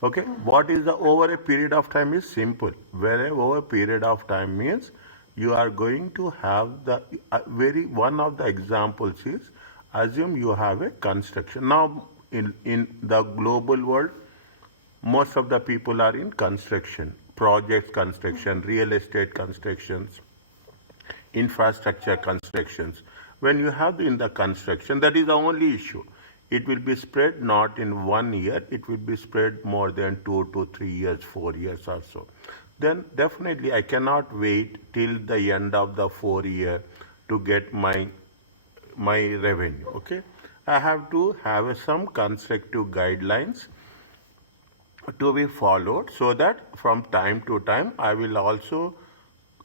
Okay, what is the over a period of time is simple. Where over a period of time means you are going to have the very one of the examples is assume you have a construction. Now in the global world, most of the people are in construction, projects construction, real estate constructions, infrastructure constructions. When you have in the construction, that is the only issue. It will be spread not in 1 year, it will be spread more than 2 to 3 years, 4 years or so. Then definitely I cannot wait till the end of the 4 year to get my revenue. Okay, I have to have some constructive guidelines to be followed so that from time to time I will also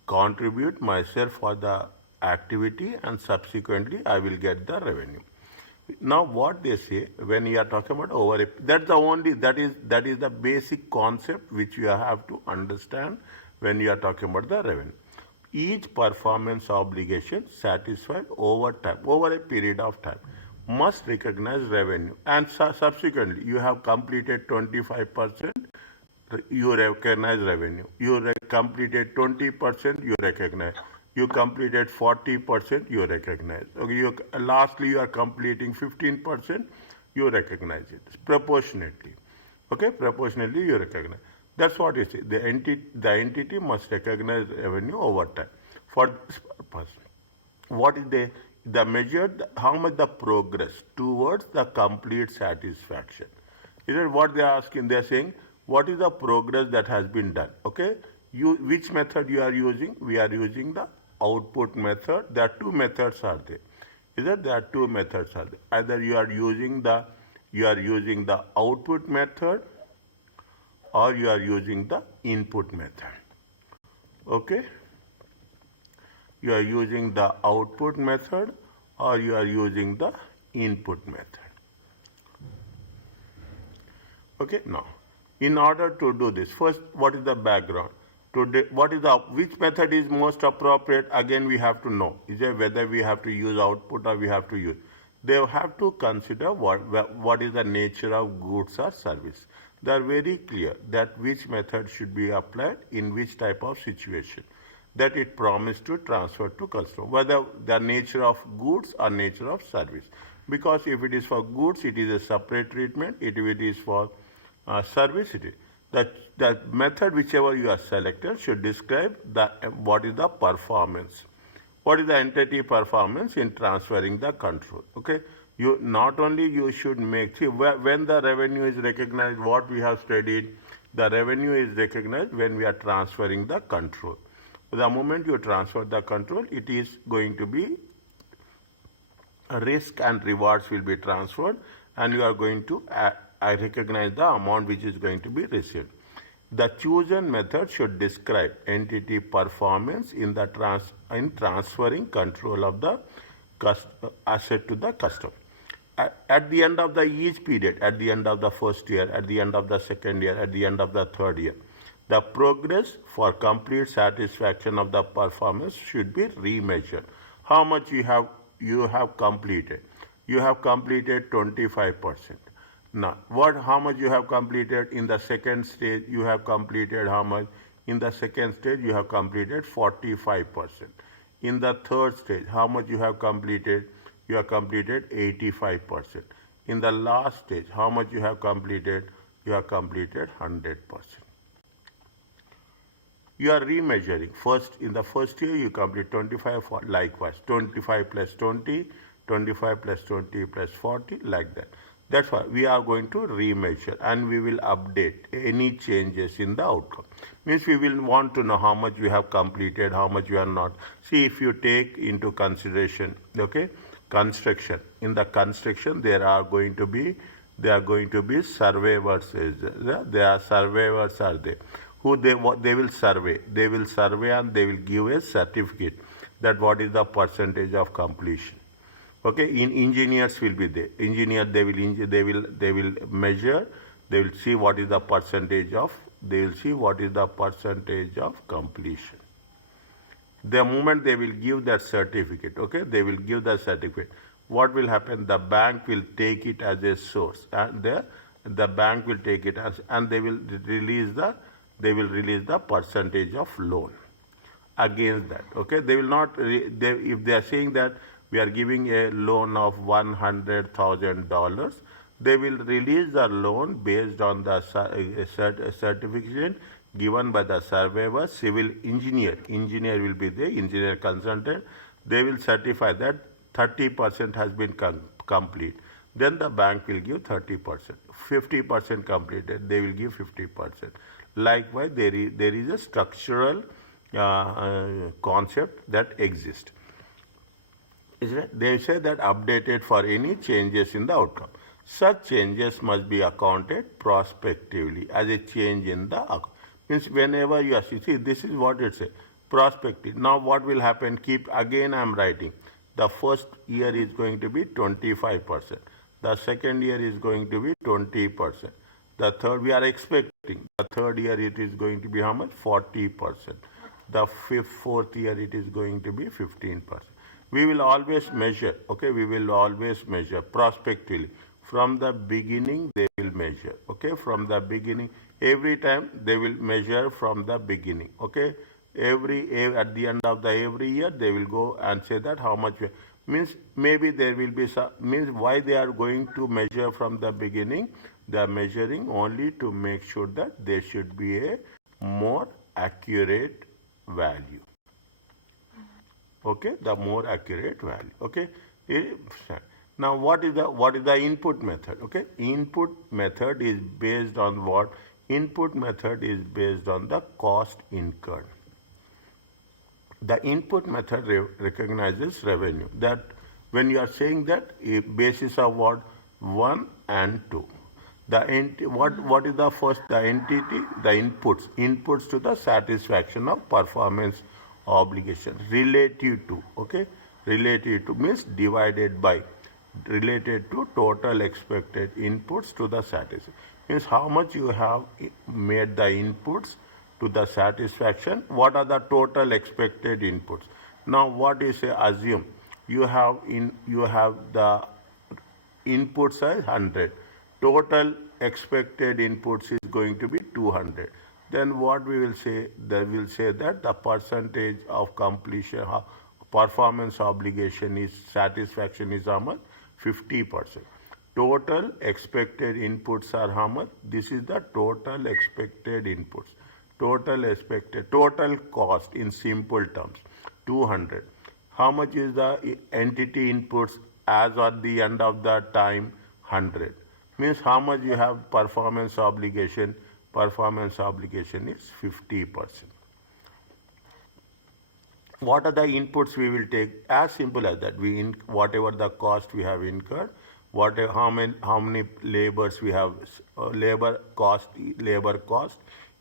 contribute myself for the activity and subsequently I will get the revenue. Now what they say when you are talking about over, that's the only, that is the basic concept which you have to understand when you are talking about the revenue. Each performance obligation satisfied over time, over a period of time, must recognize revenue and subsequently you have completed 25%, you recognize revenue. You completed 20%, you recognize. You completed 40%, you recognize. Okay, lastly, you are completing 15%, you recognize it proportionately. Okay, proportionally you recognize. That's what it is. The entity must recognize revenue over time. For this purpose, what is the measure, how much the progress towards the complete satisfaction. Is it what they are asking? They are saying what is the progress that has been done. Okay, which method you are using? We are using the output method. There are two methods are there. Is it? There are two methods are there. Either you are using the output method or you are using the input method. Okay, you are using the output method or you are using the input method. Okay, now in order to do this, first what is the background? Which method is most appropriate? Again we have to know, is it whether we have to use output or we have to use. They have to consider what is the nature of goods or service. They are very clear that which method should be applied in which type of situation that it promised to transfer to customer, whether the nature of goods or nature of service. Because if it is for goods, it is a separate treatment. If it is for service, it is. The method whichever you are selected should describe what is the performance. What is the entity performance in transferring the control? Okay, you not only you should make, see, when the revenue is recognized, what we have studied, the revenue is recognized when we are transferring the control. The moment you transfer the control, it is going to be risk and rewards will be transferred and you are going to recognize the amount which is going to be received. The chosen method should describe entity performance in transferring control of the asset to the customer. At the end of each period, at the end of the first year, at the end of the second year, at the end of the third year, the progress for complete satisfaction of the performance should be remeasured. How much you have completed? You have completed 25%. Now, how much you have completed in the second stage? You have completed how much? In the second stage, you have completed 45%. In the third stage, how much you have completed? You have completed 85%. In the last stage, how much you have completed? You have completed 100%. You are remeasuring. First, in the first year, you complete 25, likewise, 25 plus 20, 25 plus 20 plus 40, like that. That's why we are going to remeasure and we will update any changes in the outcome. Means we will want to know how much we have completed, how much we are not. See, if you take into consideration, okay, construction. In the construction, there are going to be surveyors. There are surveyors are there who they will survey. They will survey and they will give a certificate that what is the percentage of completion. Okay, in engineers will be there. Engineer they will measure. They will see what is the percentage of. They will see what is the percentage of completion. The moment they will give that certificate, okay, they will give the certificate. What will happen? The bank will take it as a source, and the bank will take it as, and they will release the percentage of loan against that. Okay, they will not. If they are saying that we are giving a loan of $100,000, they will release the loan based on the certification given by the surveyor, civil engineer. Engineer will be the engineer consultant. They will certify that 30% has been complete. Then the bank will give 30%. 50% completed, they will give 50%. Likewise, there is a structural concept that exists. They say that updated for any changes in the outcome. Such changes must be accounted prospectively as a change in the outcome. Means whenever you see, this is what it says, prospective. Now what will happen? Keep, again I am writing. The first year is going to be 25%. The second year is going to be 20%. The third, we are expecting, the third year it is going to be how much? 40%. The fourth year it is going to be 15%. We will always measure, okay, we will always measure prospectively. From the beginning, they will measure, okay, from the beginning. Every time they will measure from the beginning, okay. At the end of the every year, they will go and say that how much, means maybe there will be some, means why they are going to measure from the beginning? They are measuring only to make sure that there should be a more accurate value. Okay, the more accurate value. Okay. Now what is the input method? Okay, input method is based on what? Input method is based on the cost incurred. The input method recognizes revenue. That when you are saying that, a basis of what? 1 and 2. What is the first? The entity, the inputs to the satisfaction of performance obligation relative to, okay, relative to means divided by, related to total expected inputs to the satisfaction, means how much you have made the inputs to the satisfaction, what are the total expected inputs. Now what you say, assume you have the inputs as 100, total expected inputs is going to be 200. Then what we will say? They will say that the percentage of completion, performance obligation is satisfaction is how much? 50%. Total expected inputs are how much? This is the total expected inputs. Total cost in simple terms, 200. How much is the entity inputs as at the end of the time? 100. Means how much you have performance obligation? Performance obligation is 50%. What are the inputs we will take? As simple as that. Whatever the cost we have incurred, how many labors we have, labor cost,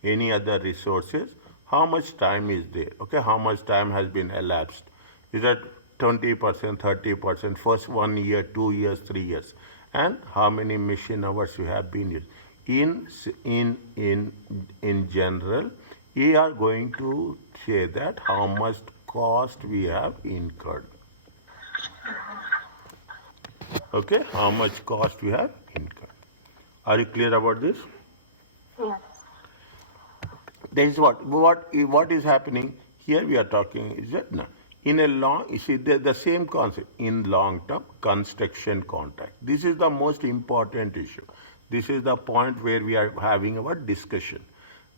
any other resources, how much time is there? Okay, how much time has been elapsed? Is that 20%, 30%, first 1 year, 2 years, 3 years, and how many machine hours you have been used? In general, we are going to say that how much cost we have incurred. Okay, how much cost we have incurred. Are you clear about this? Yes. This is what is happening here. We are talking is that no, in a long, you see the same concept in long-term construction contract. This is the most important issue. This is the point where we are having our discussion.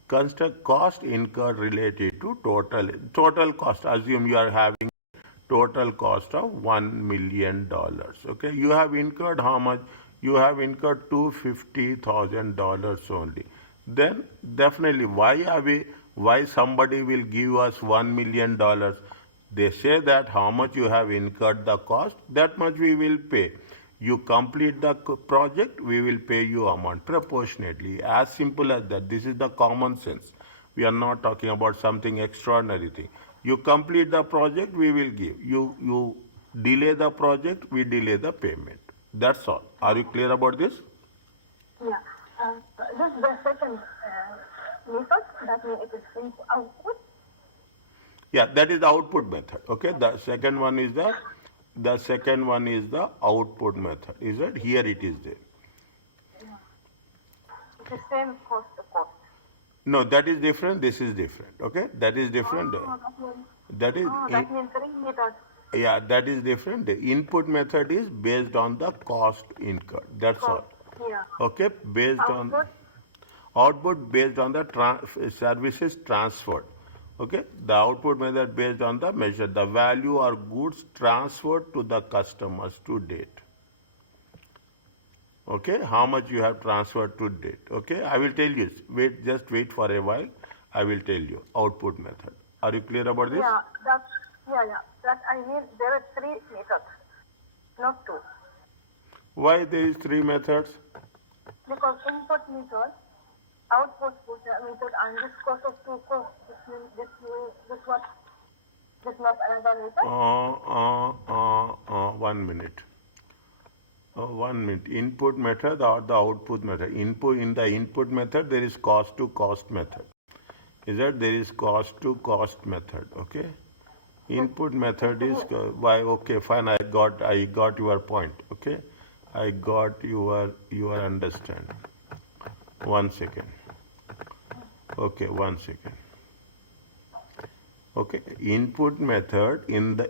Cost incurred related to total cost. Assume you are having total cost of $1 million. Okay, you have incurred how much? You have incurred $250,000 only. Then definitely, why somebody will give us $1 million? They say that how much you have incurred the cost, that much we will pay. You complete the project, we will pay you amount proportionately. As simple as that. This is the common sense. We are not talking about something extraordinary thing. You complete the project, we will give. You delay the project, we delay the payment. That's all. Are you clear about this? Yeah. This is the second method, that means it is output. Yeah, that is the output method. Okay, the second one is the output method. Is it? Here it is there. the same cost to cost. No, that is different. This is different. Okay, that is different. Oh, that means, That is that means three methods. yeah, that is different. The input method is based on the cost incurred. That's all. Cost. Yeah. Okay, based on Output. output based on the services transferred. Okay, the output method based on the measure, the value or goods transferred to the customers to date. Okay, how much you have transferred to date. Okay, I will tell you. Wait, just wait for a while. I will tell you output method. Are you clear about this? Yeah, yeah. That I mean, there are three methods, not two. Why there is three methods? Because input method, output method, and this cost of two costs. This not another method. 1 minute. 1 minute. Input method or the output method. Input in the input method there is cost to cost method. Is that there is cost to cost method? Okay. Input method is why? Okay, fine. I got your point. Okay, I got your understanding. 1 second. Okay, 1 second. Okay, input method in the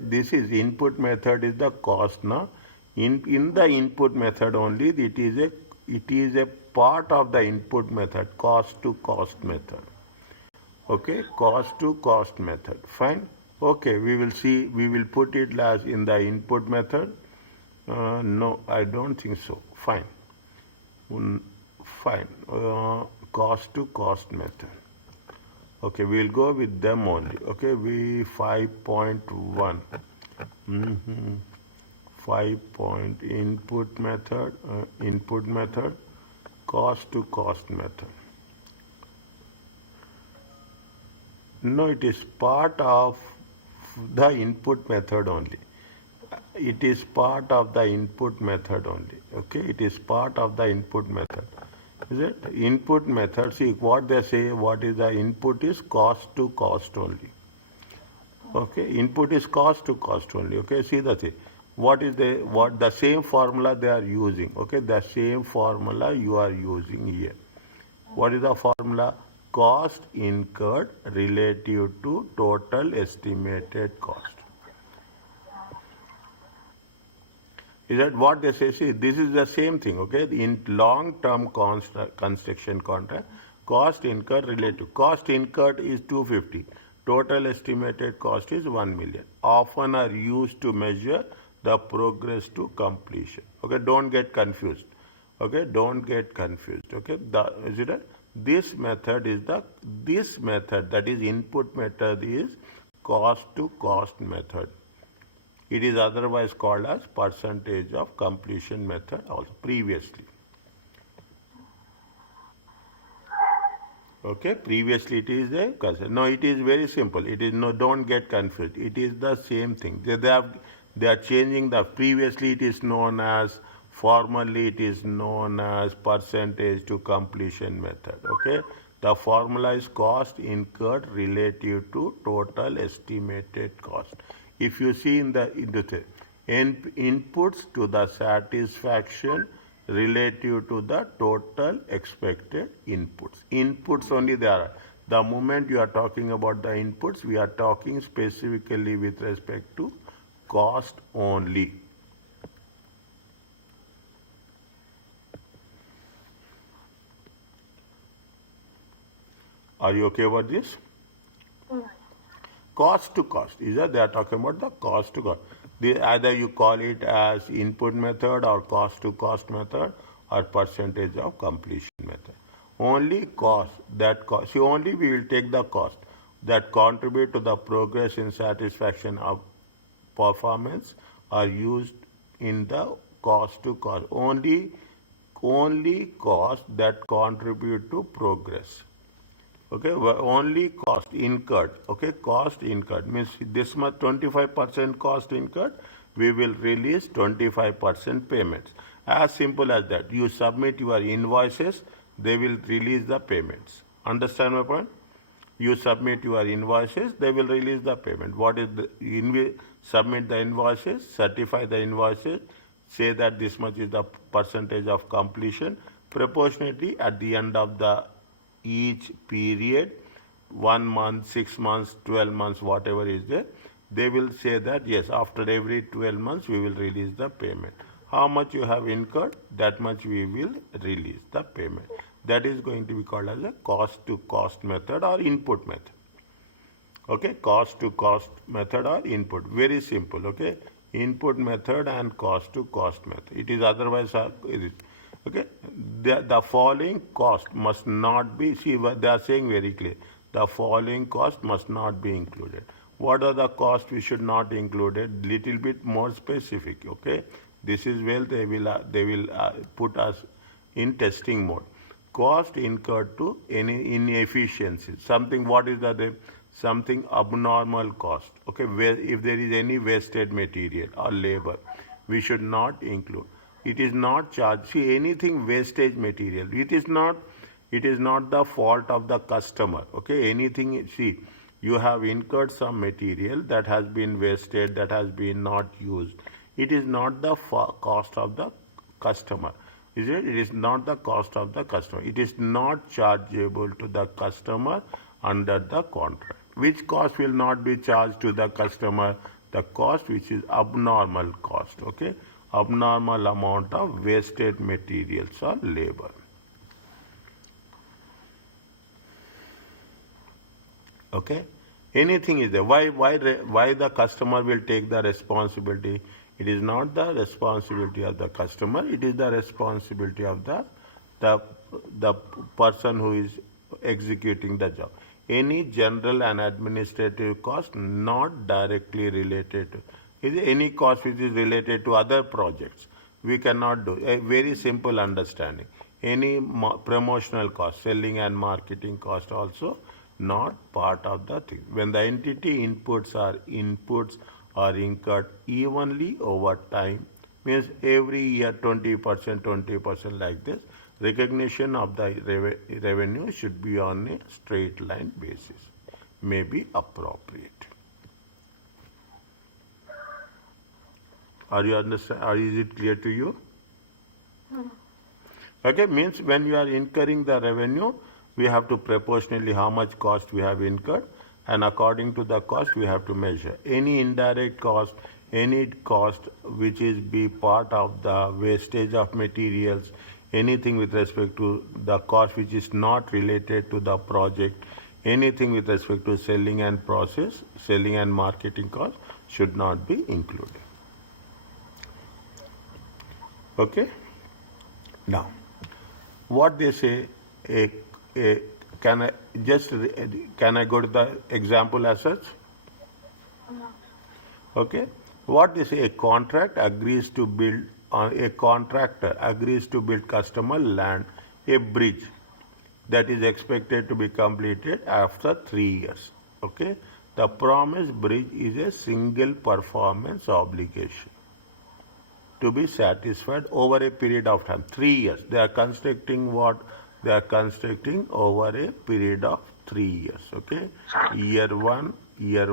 this is input method is the cost now. In the input method only it is a part of the input method, cost to cost method. Okay, cost to cost method. Fine. Okay, we will see. We will put it as in the input method. No, I don't think so. Fine. Fine. Cost to cost method. Okay, we'll go with them only. Okay, we 5.1. 5 point input method, cost to cost method. No, it is part of the input method only. It is part of the input method only. Okay, it is part of the input method. Is it? Input method, see what they say, what is the input is cost to cost only. Okay, input is cost to cost only. Okay, see the thing. What the same formula they are using. Okay, the same formula you are using here. What is the formula? Cost incurred relative to total estimated cost. Is that what they say? See, this is the same thing, okay? In long-term construction contract, cost incurred relative. Cost incurred is 250. Total estimated cost is 1 million. Often are used to measure the progress to completion. Okay, don't get confused. Okay, don't get confused. Okay, this method that is input method is cost to cost method. It is otherwise called as percentage of completion method also previously. Okay, previously it is a no, it is very simple. It is no, don't get confused. It is the same thing. They are changing the previously it is known as formally it is known as percentage to completion method. Okay, the formula is cost incurred relative to total estimated cost. If you see in the inputs to the satisfaction relative to the total expected inputs. Inputs only there are. The moment you are talking about the inputs, we are talking specifically with respect to cost only. Are you okay about this? Yeah. Cost to cost. Is that they are talking about the cost to cost. Either you call it as input method or cost to cost method or percentage of completion method. Only cost that cost. See, only we will take the cost that contribute to the progress in satisfaction of performance are used in the cost to cost. Only cost that contribute to progress. Okay, only cost incurred. Okay, cost incurred means this much 25% cost incurred, we will release 25% payments. As simple as that. You submit your invoices, they will release the payments. Understand my point? You submit your invoices, they will release the payment. What is the submit the invoices, certify the invoices, say that this much is the percentage of completion, Proportionately, at the end of the each period, 1 month, 6 months, 12 months, whatever is there, they will say that yes, after every 12 months we will release the payment. How much you have incurred, that much we will release the payment. That is going to be called as a cost to cost method or input method. Okay, cost to cost method or input, very simple. Okay, input method and cost to cost method, it is otherwise okay. The following cost must not be, see what they are saying very clear, the following cost must not be included. What are the costs we should not include it, little bit more specific. Okay, this is where they will put us in testing mode. Cost incurred to any inefficiency, something, what is the something abnormal cost. Okay, where if there is any wasted material or labor, we should not include. It is not charged. See, anything wastage material, it is not the fault of the customer. Okay, anything, see, you have incurred some material that has been wasted, that has been not used. It is not the cost of the customer. Is it? It is not the cost of the customer. It is not chargeable to the customer under the contract. Which cost will not be charged to the customer? The cost which is abnormal cost. Okay, abnormal amount of wasted materials or labor. Okay, anything is there. Why the customer will take the responsibility? It is not the responsibility of the customer, it is the responsibility of the the person who is executing the job. Any general and administrative cost not directly related to, is any cost which is related to other projects, we cannot do. A very simple understanding. Any promotional cost, selling and marketing cost also not part of the thing. When the entity inputs are incurred evenly over time, means every year 20%, 20% like this, recognition of the revenue should be on a straight line basis, may be appropriate. Are you understand? Or is it clear to you? Okay, means when you are incurring the revenue, we have to proportionally how much cost we have incurred, and according to the cost we have to measure. Any indirect cost, any cost which is be part of the wastage of materials, anything with respect to the cost which is not related to the project, anything with respect to selling and process, selling and marketing cost should not be included. Okay? Now, what they say, can I go to the example as such? Okay. What they say, a contractor agrees to build customer land a bridge that is expected to be completed after 3 years. Okay. The promised bridge is a single performance obligation to be satisfied over a period of time, 3 years. They are constructing what? They are constructing over a period of 3 years. Okay, year 1, year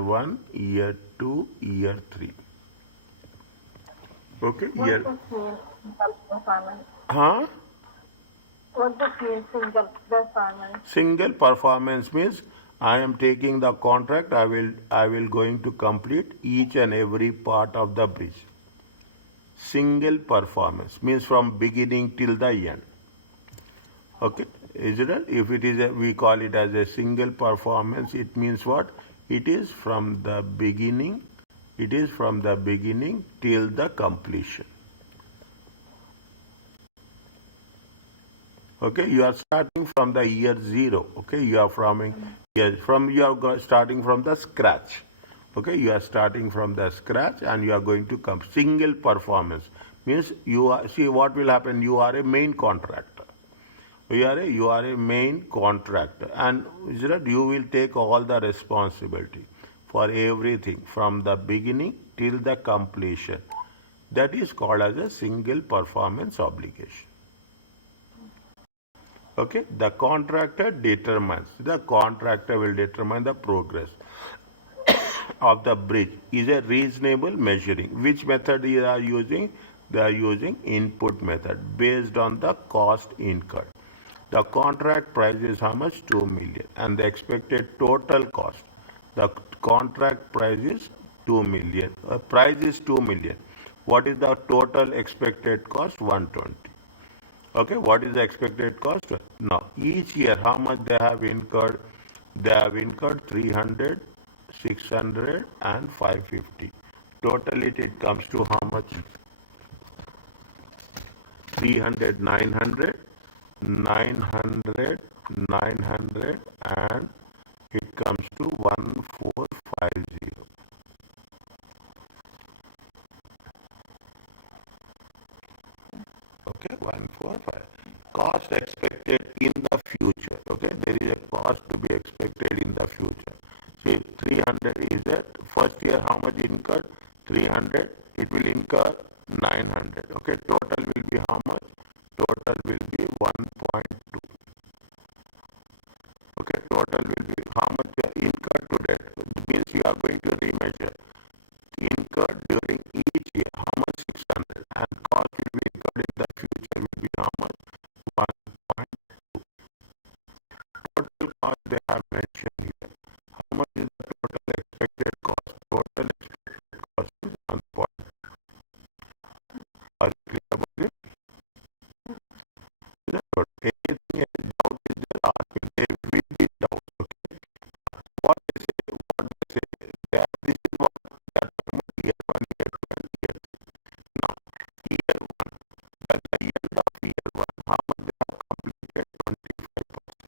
2, year 3. Okay, What year. does mean single performance? Huh? What does mean single performance? Single performance means I am taking the contract. I will going to complete each and every part of the bridge. Single performance means from beginning till the end. Okay, is it? If it is we call it as a single performance, it means what? It is from the beginning. It is from the beginning till the completion. Okay, you are starting from the year 0. Okay, you are starting from the scratch. Okay, you are starting from the scratch and you are going to come. Single performance means you are, see what will happen, you are a main contractor. You are a main contractor, and you will take all the responsibility for everything from the beginning till the completion. That is called as a single performance obligation. Okay, the contractor will determine the progress of the bridge is a reasonable measuring. Which method you are using? They are using input method based on the cost incurred. The contract price is how much? 2 million. And the expected total cost. The contract price is 2 million. Price is 2 million. What is the total expected cost? 120. Okay, what is the expected cost? Now, each year, how much they have incurred? They have incurred 300, 600, and 550. Totally, it comes to how much? 300, 900, 900, 900, and it comes to 1450. Okay, 145. Cost expected in the future. Okay, there is a cost to be expected in the future. See, 300 is that first year how much incurred? 300. It will incur 900. Okay, total will be how much? Total will be 1.2. Okay, total will be how much incurred to that. Means you are going to remeasure incurred during each year, how much? 600, and cost will be incurred in the future will be how much? 1. Total cost they have mentioned here. How much is the total expected cost? Total expected cost is 1 point. Are you clear about it? Is that what? Anything else doubt is there? Ask me. There will be doubts. Okay. What they say, this is what they are talking about year 1, year 2, and year 3. Now, year 1, at the end of year 1, how much they have completed? 25%.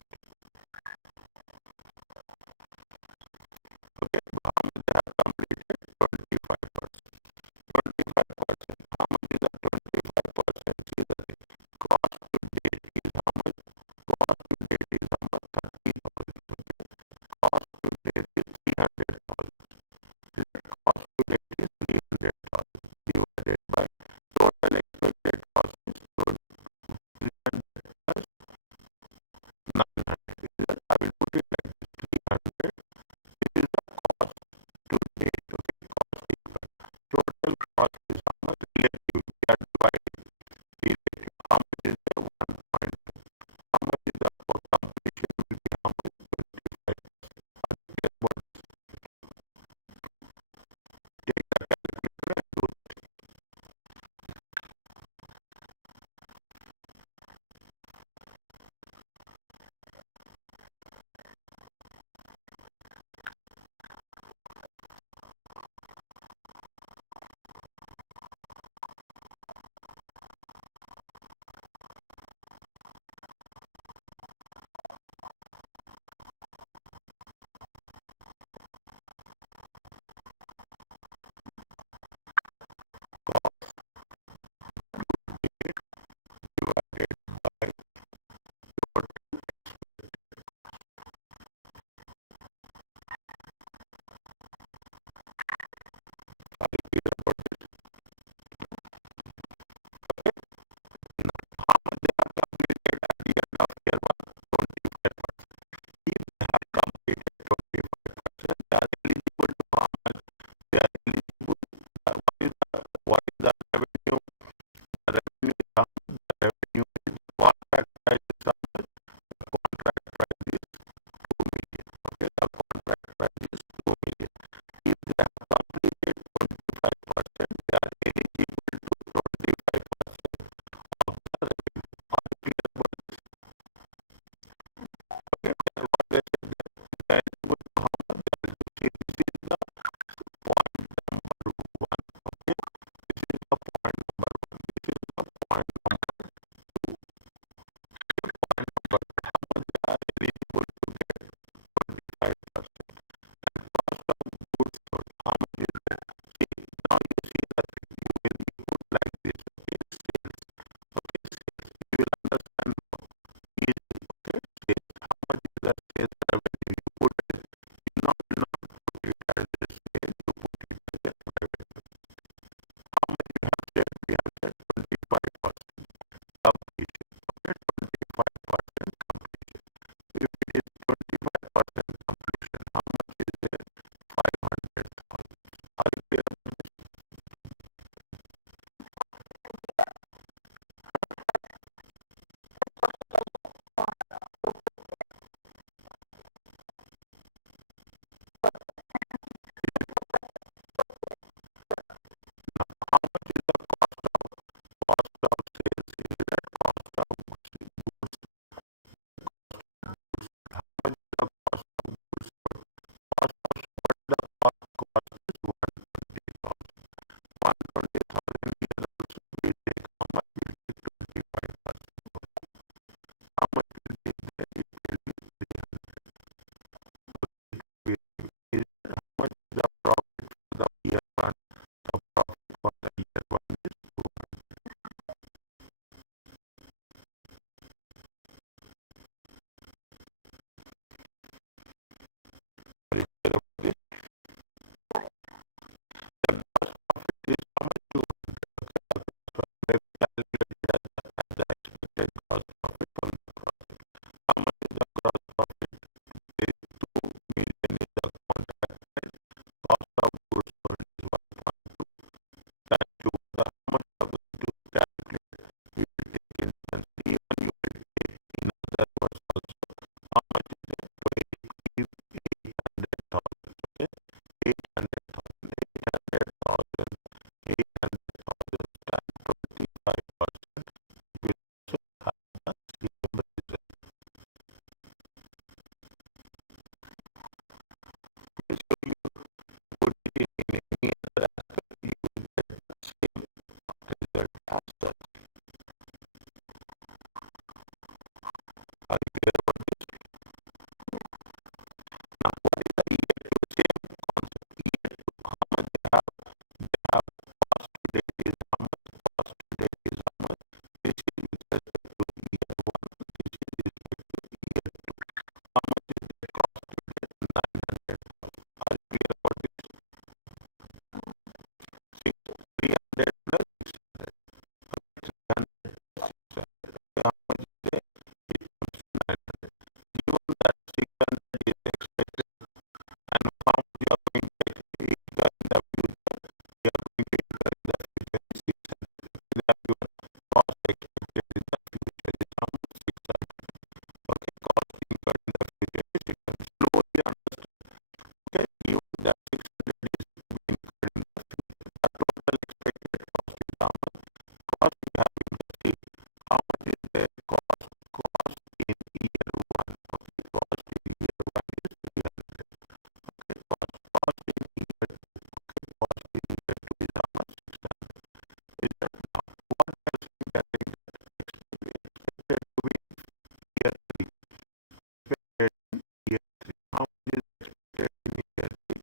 Year three. How much is expected in year three?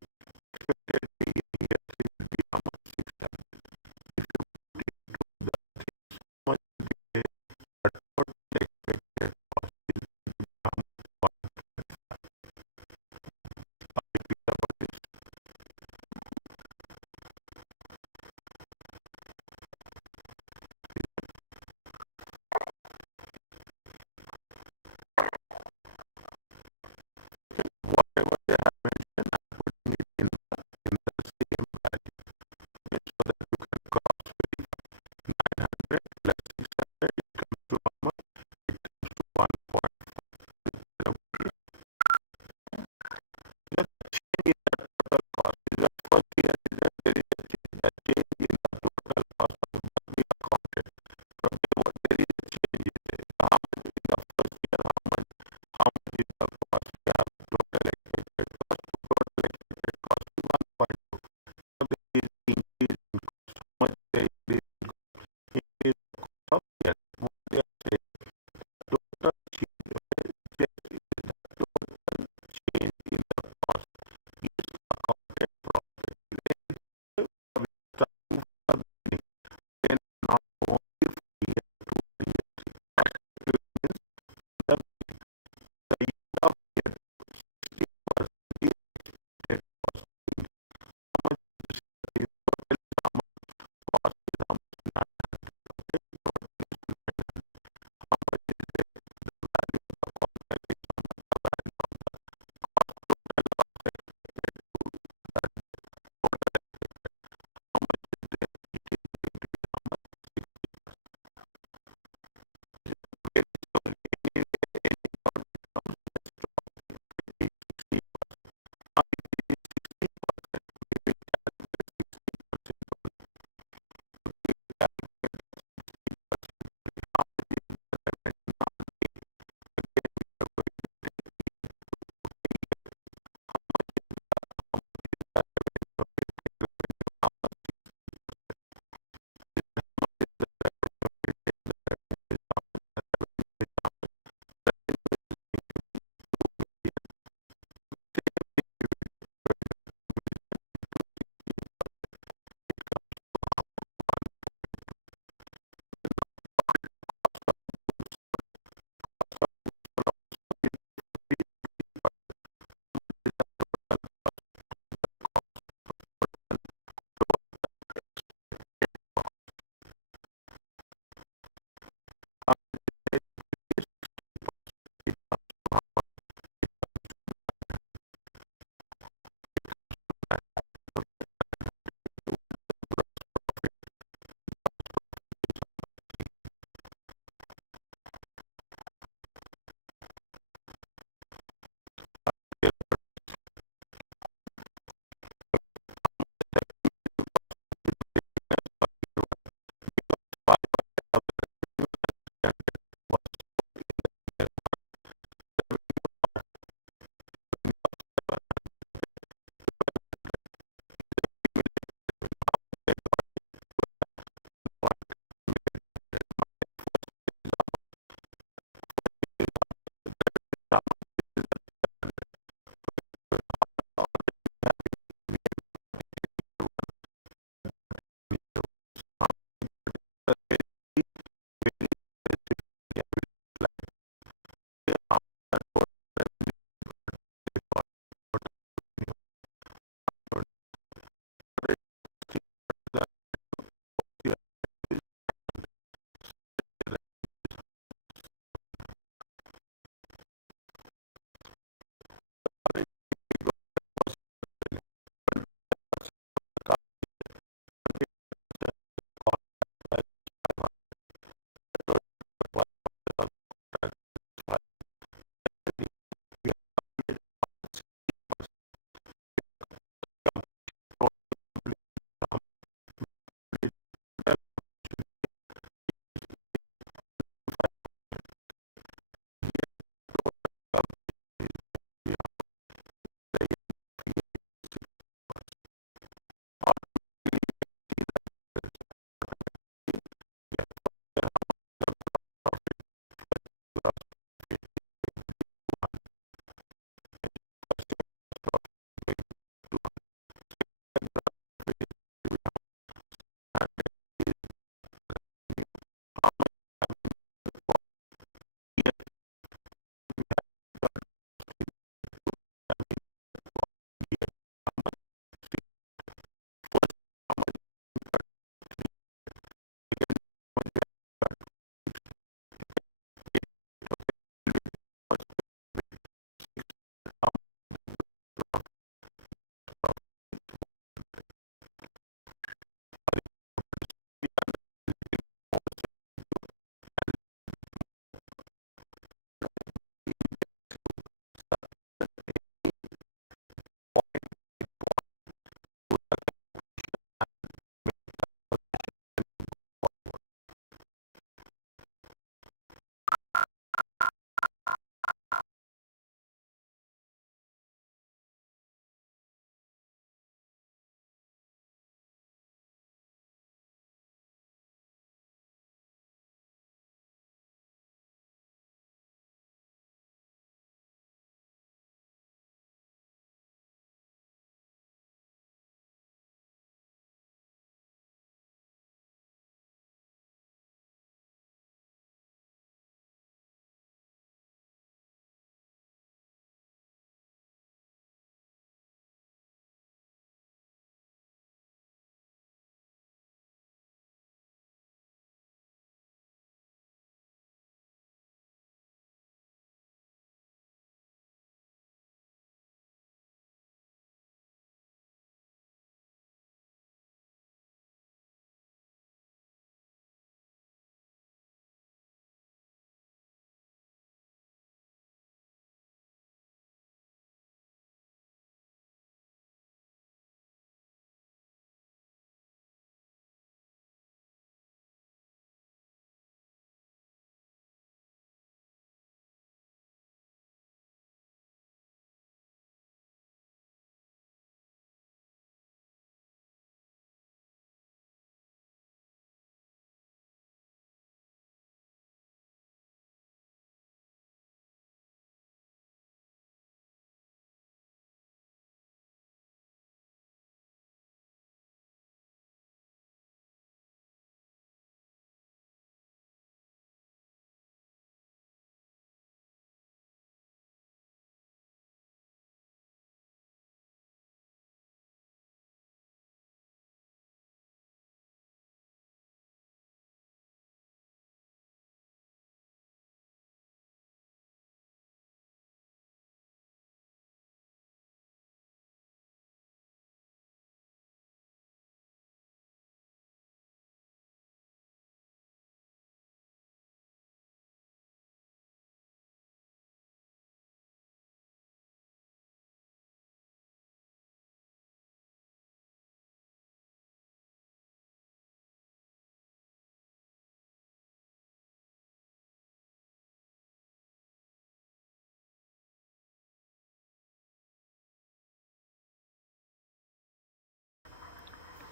Expected in year three will be how much? 600. If you put it to the things, how much will be the total expected cost is how much? 125. How you feel about this?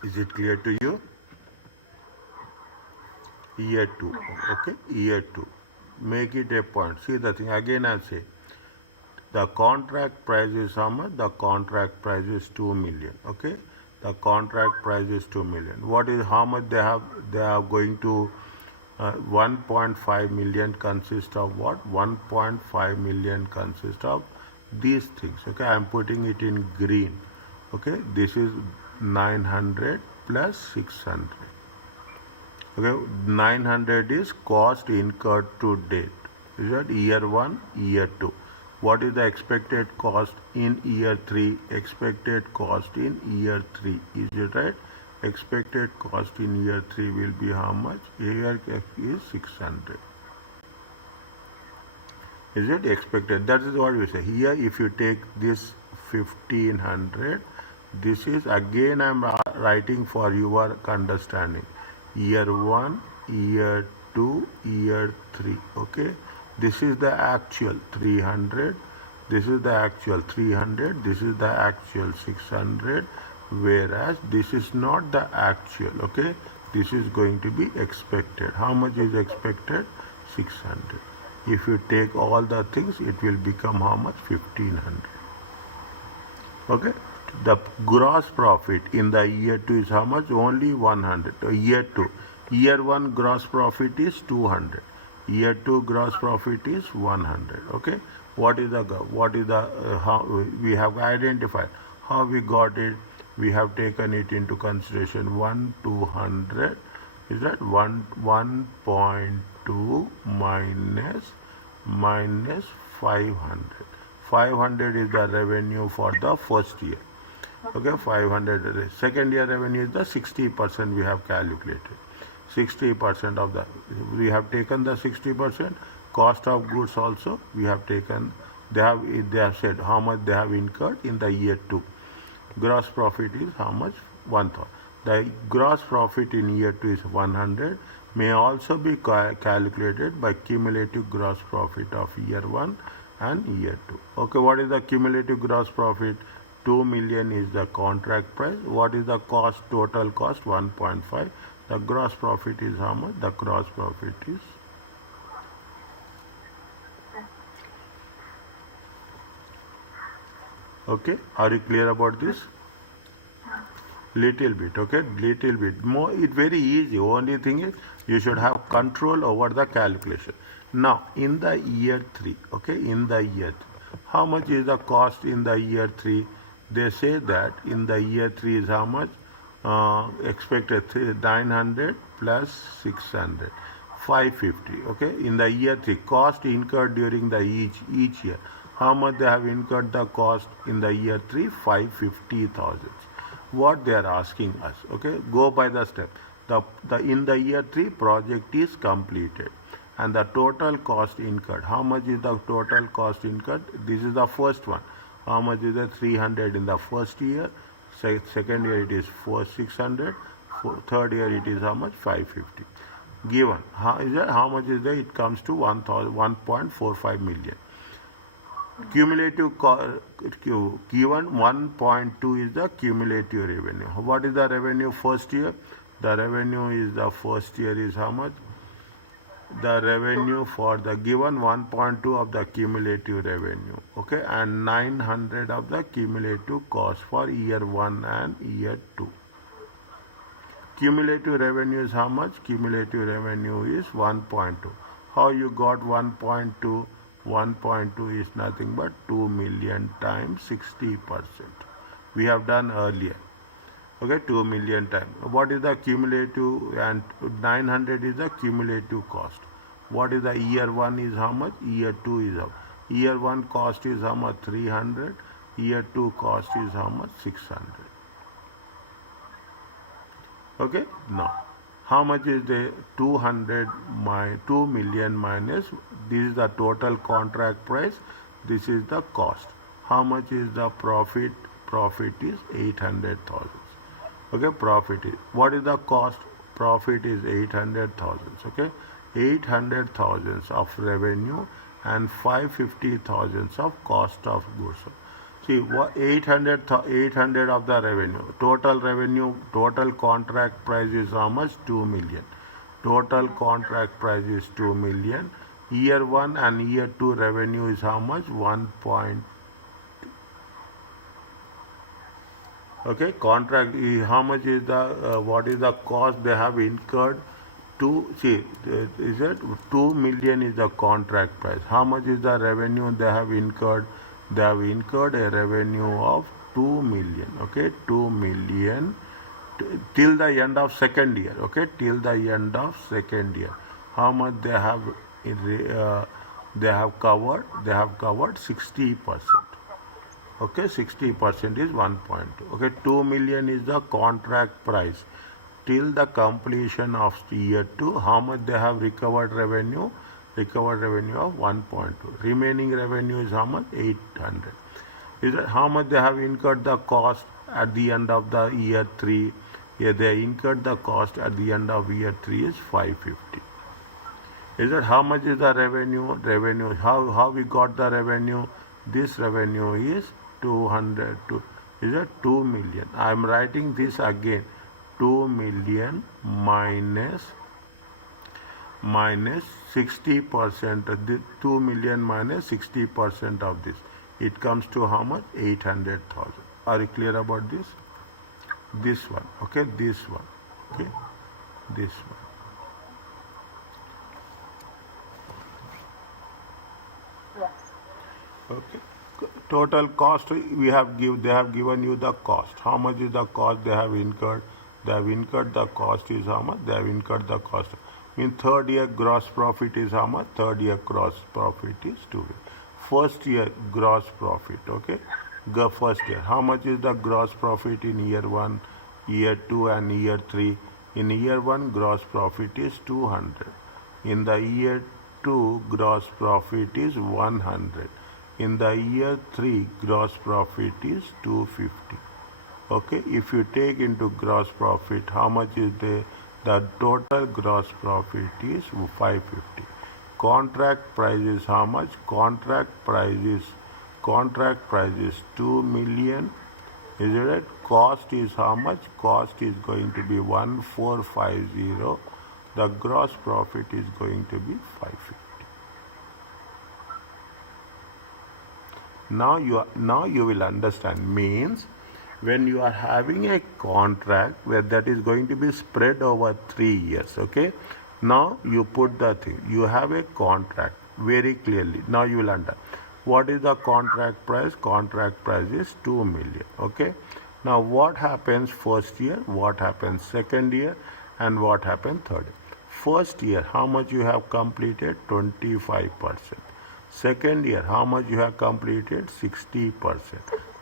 Is it clear to you? Year 2. Okay, year 2. Make it a point. See the thing again. I say the contract price is how much? The contract price is 2 million. Okay, the contract price is 2 million. What is how much they have? They are going to 1.5 million consist of what? 1.5 million consist of these things. Okay, I am putting it in green. Okay, this is 900 plus 600. Okay, 900 is cost incurred to date. Is that year 1, year 2? What is the expected cost in year 3? Expected cost in year 3. Is it right? Expected cost in year 3 will be how much? Here is 600. Is it expected? That is what we say. Here, if you take this 1500, this is again I am writing for your understanding. Year 1, year 2, year 3. Okay. This is the actual 300. This is the actual 300. This is the actual 600. Whereas this is not the actual. Okay. This is going to be expected. How much is expected? 600. If you take all the things, it will become how much? 1500. Okay, The gross profit in the year 2 is how much? Only 100. Year 2. Year 1 gross profit is 200. Year 2 gross profit is 100. Okay. What is the how we have identified how we got it? We have taken it into consideration. 200 is that 1.2 minus 500. 500 is the revenue for the first year. Okay, 500. Second year revenue is the 60% we have calculated. 60% of the, we have taken the 60%. Cost of goods also we have taken. They have said how much they have incurred in the year 2. Gross profit is how much? 1,000. The gross profit in year 2 is 100. May also be calculated by cumulative gross profit of year 1 and year 2. Okay, what is the cumulative gross profit? 2 million is the contract price. What is the cost? Total cost 1.5. The gross profit is how much? The gross profit is. Okay, are you clear about this? Little bit, okay, little bit more. It's very easy. Only thing is you should have control over the calculation. Now in the year 3, okay, in the year 3, how much is the cost in the year 3? They say that in the year 3 is how much? Expected 900 plus 600, 550. Okay, in the year 3, cost incurred during the each year. How much they have incurred the cost in the year 3? 550,000. What they are asking us, okay, go by the step. In the year 3 project is completed and the total cost incurred. How much is the total cost incurred? This is the first one. How much is the 300 in the first year? Second year it is 600. Third year it is how much? 550. Given how much is there? It comes to 1.45 million. Cumulative given 1.2 is the cumulative revenue. What is the revenue first year? The revenue is the first year is how much? The revenue for the given 1.2 of the cumulative revenue, okay, and 900 of the cumulative cost for year 1 and year 2. Cumulative revenue is how much? Cumulative revenue is 1.2. How you got 1.2? 1.2 is nothing but 2 million times 60%. We have done earlier. Okay, 2 million times. What is the cumulative? And 900 is the cumulative cost. What is the year 1 is how much? Year 2 is how much? Year 1 cost is how much? 300. Year 2 cost is how much? 600. Okay, now how much is the 200 2 million minus, this is the total contract price, this is the cost. How much is the profit? Profit is 800,000. Okay, profit is, what is the cost? Profit is 800,000. Okay, 800,000 of revenue and 550,000 of cost of goods. See, 800 of the revenue. Total revenue, total contract price is how much? 2 million. Total contract price is 2 million. Year 1 and year 2 revenue is how much? 1. Okay, contract, how much is the, what is the cost they have incurred? Is it 2 million is the contract price. How much is the revenue they have incurred? They have incurred a revenue of 2 million. Okay, 2 million till the end of second year. Okay, till the end of second year. How much they have covered? They have covered 60%. Okay, 60% is 1.2. Okay, 2 million is the contract price. Till the completion of year 2, how much they have recovered revenue? Recovered revenue of 1.2. Remaining revenue is how much? 800. Is that how much they have incurred the cost at the end of the year 3? Yeah, they incurred the cost at the end of year 3 is 550. Is that how much is the revenue? Revenue, how we got the revenue? This revenue is 200. Is that 2 million? I am writing this again. 2 million minus 60%. 2 million minus 60% of this. It comes to how much? 800,000. Are you clear about this? This one, okay, this one, okay, this one. Yes. Okay. Total cost we have they have given you the cost. How much is the cost they have incurred? They have incurred the cost is how much? They have incurred the cost. In third year gross profit is how much? Third year gross profit is 2. First year gross profit, okay? First year. How much is the gross profit in year 1, year 2 and year 3? In year 1 gross profit is 200. In the year 2 gross profit is 100. In the year 3 gross profit is 250. Okay, if you take into gross profit, how much is the total gross profit is 550. Contract price is how much? Contract price is 2 million. Is it right? Cost is how much? Cost is going to be 1450. The gross profit is going to be 550. Now you will understand. Means when you are having a contract where that is going to be spread over 3 years, okay? Now you put the thing. You have a contract very clearly. Now you will understand. What is the contract price? Contract price is 2 million, okay? Now what happens first year? What happens second year? And what happens third year? First year, how much you have completed? 25%. Second year, how much you have completed? 60%.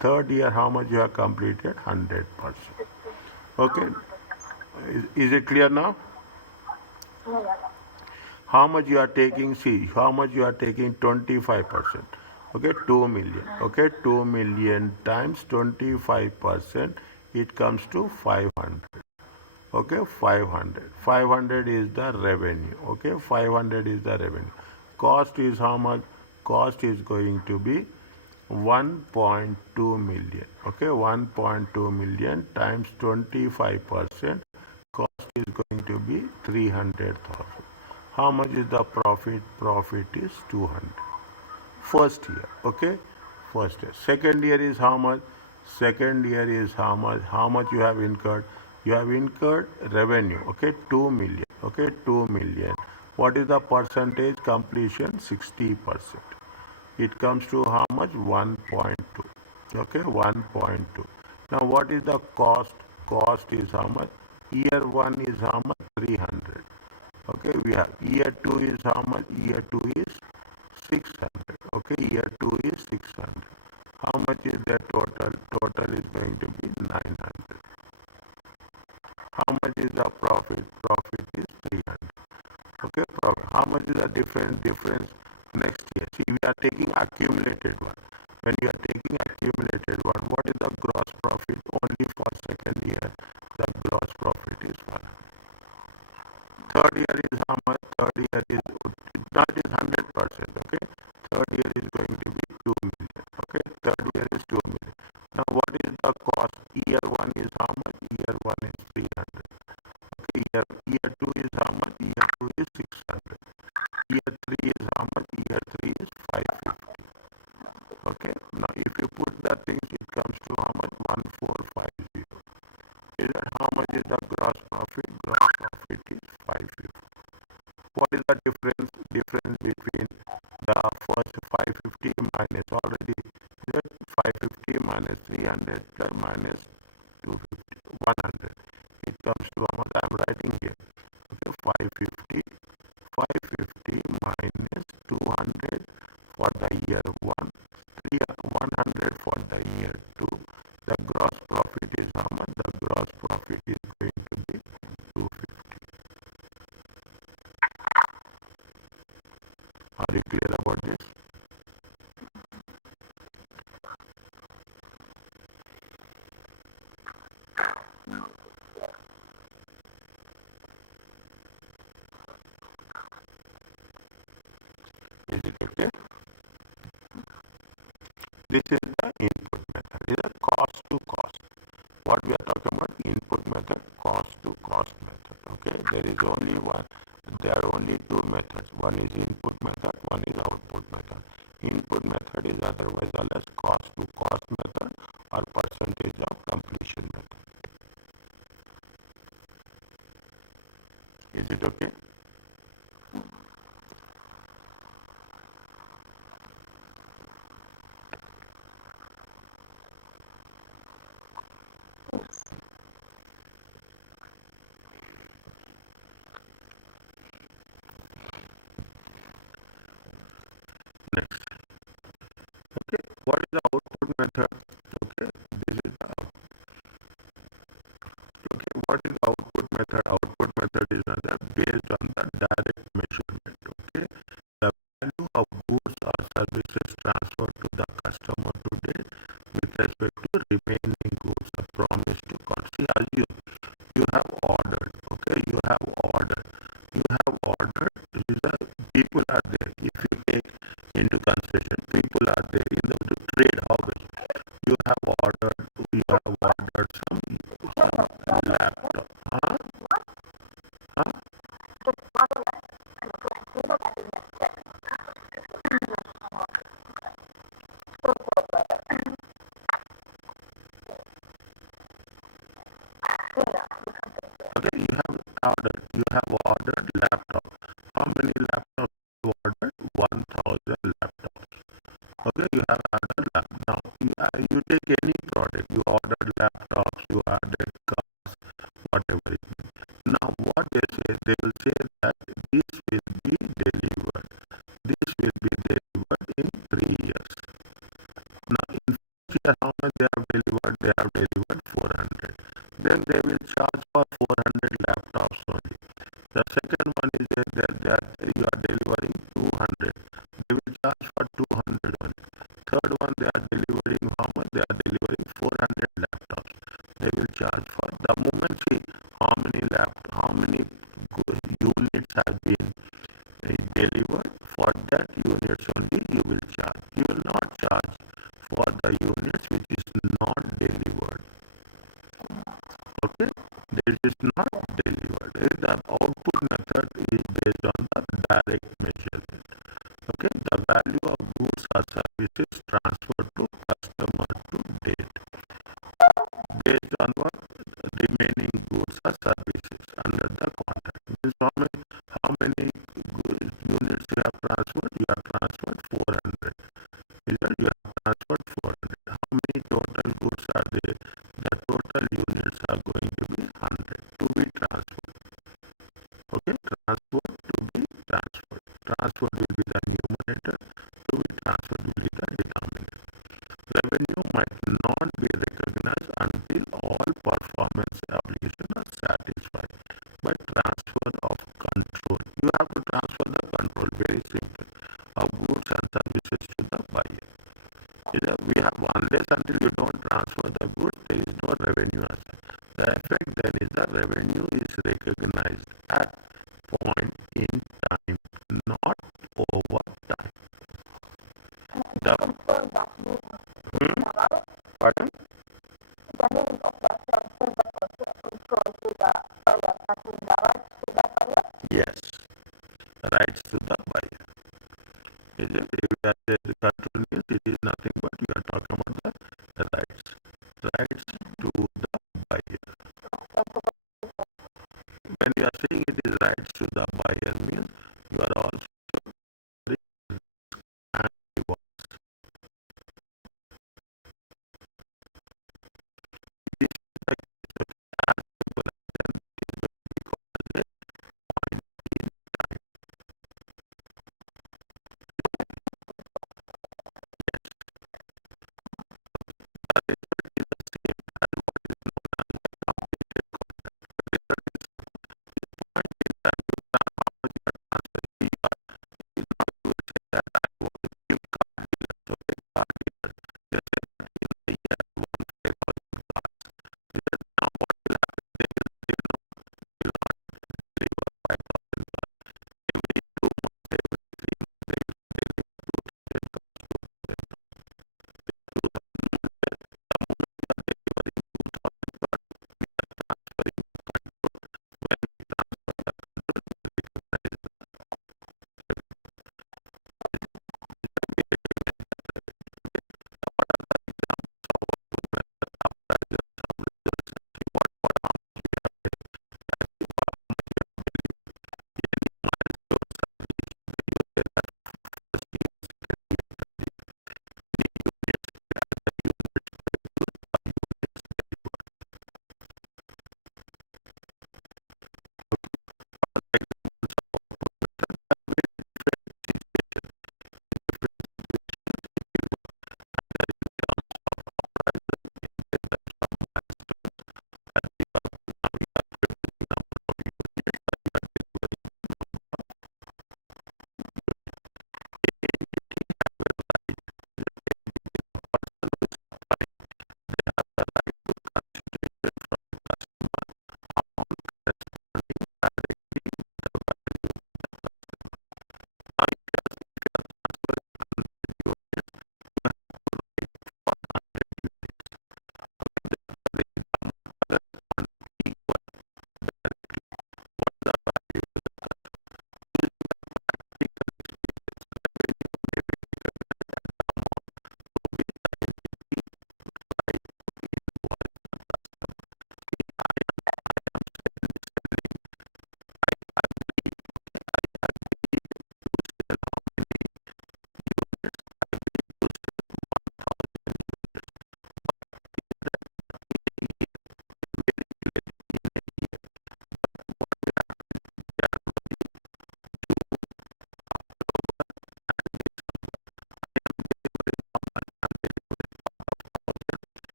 Third year, how much you have completed? 100%. Okay, is it clear now? Yeah, yeah, How much you are taking? See, how much you are taking? 25%. Okay, 2 million. Okay, 2 million times 25%, it comes to 500. Okay, 500. 500 is the revenue. Okay, 500 is the revenue. Cost is how much? Cost is going to be 1.2 million. Okay, 1.2 million times 25%. Cost is going to be 300,000. How much is the profit? Profit is 200. First year, okay? First year. Second year is how much? Second year is how much? How much you have incurred? You have incurred revenue, okay? 2 million, okay? 2 million. What is the percentage completion? 60%. It comes to how much? 1.2. Okay, 1.2. Now what is the cost? Cost is how much? Year 1 is how much? 300. Okay, we have year 2 is how much? Year 2 is 600. Okay, year 2 is 600. How much is the total? Total is going to be 900. How much is the profit? Profit is 300. Okay, profit. How much is the difference? Difference next year. See, we are taking accumulated one. When you are taking accumulated one, what is the gross profit? Only for second year, the gross profit is 100. Third year is how much? Third year is that is 100%. Okay, third year is going to be 2 million. Okay, third year is 2 million. Now what is the cost? Year 1 is how much? Year 1 is 300. Okay, year 2 is how much? Year 2 is 600. Year 3 is how much? Year 3 is 550. Okay, now if you put the things, it comes to how much? 1450. Is that how much is the gross profit? Gross profit is 550. What is the difference? Difference between the first 550 minus already that 550 minus 300 plus minus 250, 100. It comes to how much I am writing here. Okay, 550 minus 200 for the year 1, 100 for the year 2. The gross profit is how much? The gross profit is going to be 250. Are you clear about this? Is it okay? This is the input method. This is a cost to cost. What we are talking about? Input method, cost to cost method. Okay, there is only one. There are only two methods. One is input method, one is output method. Input method is otherwise called as cost to cost method or percentage it, okay? Next. Okay, what is the output method? Okay, this is the okay. What is the output method? Output method is based on the direct measurement. Okay, the value of goods or services transferred to the customer today with respect to remaining goods are promised to cost. See, as you have ordered. Okay, you have ordered. You have ordered. These are people are there. If you take into consideration, people are there in the trade houses. You have ordered. You have ordered some laptop. Huh? Huh? Okay, you have ordered. You have ordered laptop. How many laptops you ordered? 1,000 laptops. Okay, you have ordered laptop. Now you take any product. You ordered laptops. You ordered cars, whatever it is. Now what they say, they will say that this will be delivered. This will be delivered in 3 years. Now in first year, how much they have delivered? They have delivered 400. Then they will charge for 400 laptops only. The second one is that you are delivering 200. They will charge for 200 only. Third one, they are delivering how much? They are delivering 400 laptops. They will charge for the moment. See how many units have been delivered. For that units only you will charge. You will not charge for the units which is not delivered. Okay, this is not delivered. The output method is based on the direct measurement. Okay, the value of goods or services transferred to customer to date based on what remaining goods or services under the contract. Means how many units you have transferred? You have transferred 400. You have transferred 400. How many total goods are there? The total units are going to be 100 to be transferred. Okay, transferred to be transferred. Transferred will be the numerator. To be transferred will be the denominator. Revenue might not be recognized until all performance obligations are satisfied by transfer of control. You have to transfer the control, very simple, of goods and services to the buyer. We have unless until you don't transfer the goods, there is no revenue as well. The effect then is the revenue is recognized at point in time, not over time. The pardon? Yes, rights to the buyer. Is it? If you are the control means it is nothing but you are talking about the rights. Rights to the buyer. When you are saying it is rights to the